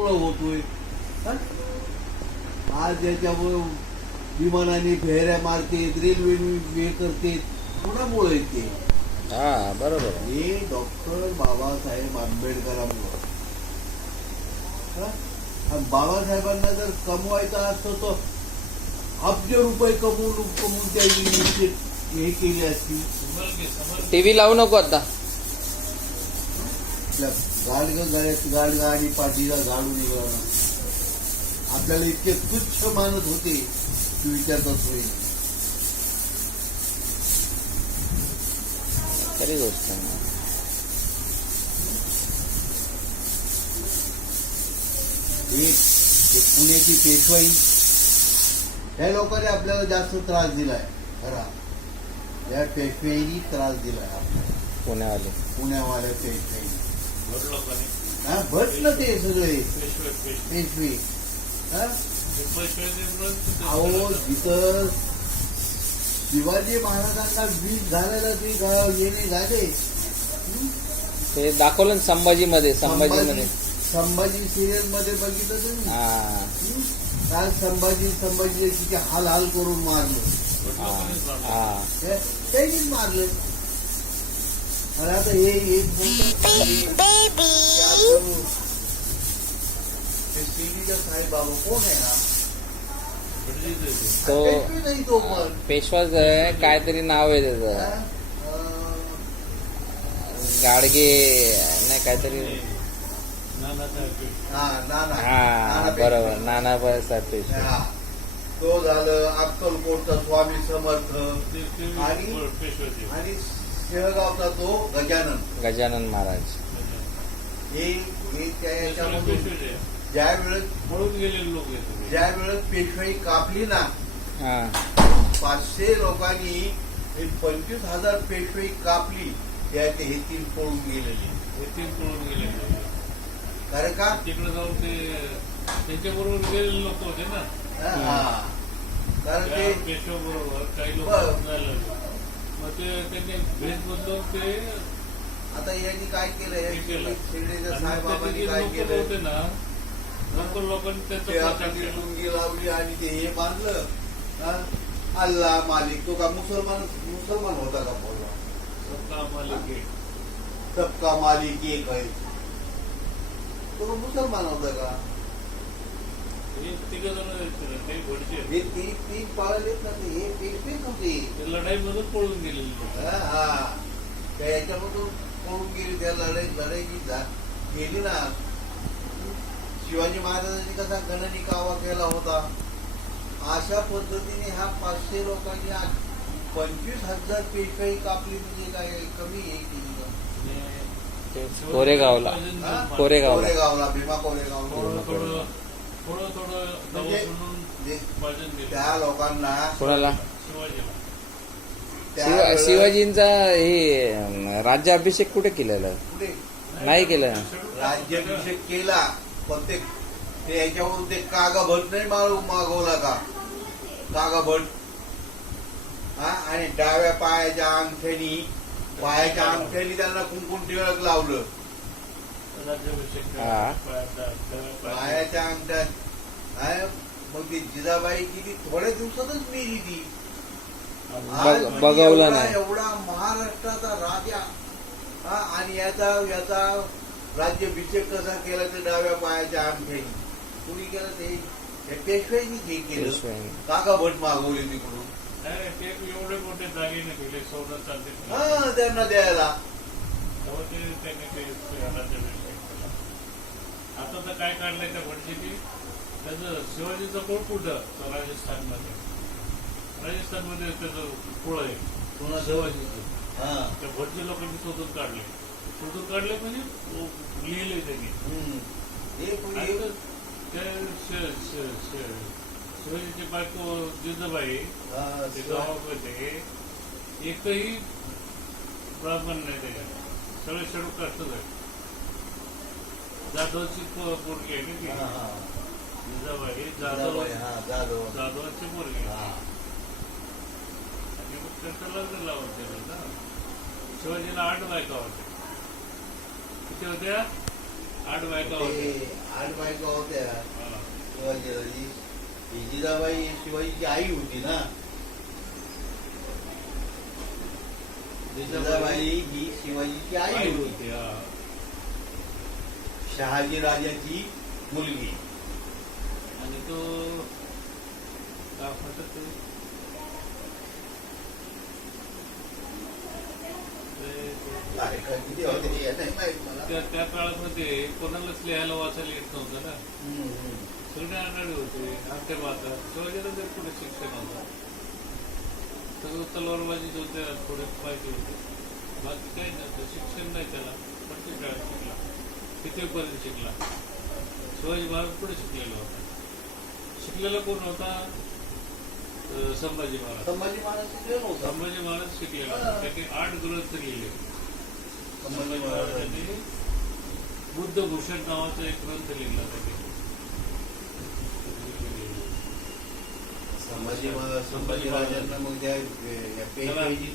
कशामुळं होतोय? आज याच्यामुळं विमानाने फेऱ्या मारतेत, रेल्वे करतेत, कुणामुळे येते? हा बरोबर. हे डॉक्टर बाबासाहेब आंबेडकरांमुळे. बाबासाहेबांना जर कमवायचा असतो तर अब्ज रुपये कमवून त्यांनी हे केली असती. टीव्ही लावू नको आता. गाडी पाठीला झाडू निघाला. आपल्याला इतके तुच्छ मानत होते की विचारतात होईल. खरी गोष्ट आहे. पुण्याची पेशवाई ह्या लोकांनी आपल्याला जास्त त्रास दिलाय. खरा या पेशवाईनी त्रास दिलाय आपल्याला. पुण्यावाल्या पेशवाई भट ना ते सगळे पेशवे. अहो जिथं शिवाजी महाराजांना वीज झालेलं ते येणे झाले ते दाखवलं ना संभाजीमध्ये. संभाजी सिरियल मध्ये बघितलं तुम्ही? काल संभाजी किती हाल करून मारलं. त्यांनीच मारलं. आणि आता हे एक साहेब बाबा कोण आहे हा? तो पेशवाच आहे, काहीतरी नाव आहे त्याचं. गाडगे नाही काहीतरी. हा बरोबर, नानासाहेब पेशवा. तो झालं. अक्कलकोटचा स्वामी समर्थ आणि शेळगावचा तो गजानन महाराज. हे त्याच्यामधून ज्या वेळेस पेशवाई कापली ना, 500 लोकांनी 25,000 पेशवाई कापली. त्यात हे 3 पळून गेलेले. कारण का तिकडे जाऊन ते त्यांच्याबरोबर गेलेले लोक होते ना. कारण ते पेशवा बरोबर काही लोक मग ते त्यांनी भेद बदलून ते आता यांनी काय केलं? शिर्डीच्या साईबाबांनी काय केलं होते ना, नंतर लोकांनी लुंगी लावली आणि ते हे बांधलं. अल्लाह मालिक. तो का मुसलमान होता का? बोलला सबका मालिक एक आहे. तो मुसलमान होता का? हे 3 पाळलेत ना. हे पेशवेच होते. लढाई मधून पळून गेलेली. याच्यामधून पळून गेली. त्या लढाई गेली ना. शिवाजी महाराजांनी कसा गणनी कावा केला होता, अशा पद्धतीने ह्या 500 लोकांनी 25,000 पेशवाई कापली. म्हणजे काय कमी आहे की? कोरेगावला भीमा कोरेगावला त्या लोकांना शिवाजींचा हे राज्याभिषेक कुठे केलेला? नाही केलं. राज्याभिषेक केला पण ते याच्यावरून ते कागाभट नाही मागवला का? कागाभट. आणि डाव्या पायाच्या अंगठ्यानी त्यांना कुंकुम टिळक लावलं. पायाच्या अंगठ्यात. मग ती जिजाबाई किती थोड्या दिवसातच मेली ती. बघवलं नाही. एवढा महाराष्ट्राचा राजा आणि याचा राज्याभिषेक कसा केला? ते डाव्या पायाच्या अंगठ्यानी. कुणी केलं? ते पेशवाईनी हे केलं. कागाभट मागवली तिकडून. एवढे मोठे दागिने केले सोनं चालते त्यांना द्यायला. आता तर काय काढलंय त्या भटजीनी? त्याचं शिवाजीचं कोण कुठं? राजस्थानमध्ये त्याचं कुळ आहे शिवाजीचं. त्या भटजी लोकांनी शोधून काढले म्हणजे लिहिले त्यांनी. शिवाजीची बायको जिजाबाई गावामध्ये एकही ब्राह्मण नाही त्याच्यात. सगळे शेडू कास्टच आहे. जाधवची पोरगी आहे ना ती जिजाबाई. जाधवाची पोरगी. आणि मग त्याचं लग्न लावून दिलं ना. शिवाजीला 8 बायका होत्या. किती होत्या? 8 बायका ते होत्या. 8 बायका होत्या हा. शिवाजीराजी. ही जिजाबाई शिवाजीची आई होती ना. जिजाबाई ही शिवाजीची आई आई होती. होती. हा. शहाजी राजाची मुलगी. आणि तो काय म्हणतात ते? किती होते हे नाही माहित मला. त्या काळामध्ये कोणालाच लिहायला वाचायला येत नव्हतं ना. सगळे अनाडी होते. आमच्या माता शिवाजीला जर पुढे शिक्षण होतं सगळं तलवारबाजी होत्या थोडे पाहिजे होते. बाकी काही नव्हतं. शिक्षण नाही त्याला. प्रत्येक काळात शिकला. कितीपर्यंत शिकला. शिवाजी महाराज पुढे शिकलेला होता. शिकलेला कोण होता? संभाजी महाराज. संभाजी महाराज शिकलेला होता. संभाजी महाराज शिकलेला होता. त्यांनी 8 ग्रंथ लिहिले. संभाजी संभाजी महाराजांनी महाराजांनी बुद्धभूषण नावाचा एक ग्रंथ लिहिला त्यांनी. संभाजी राजांना मग त्या पेशवाईची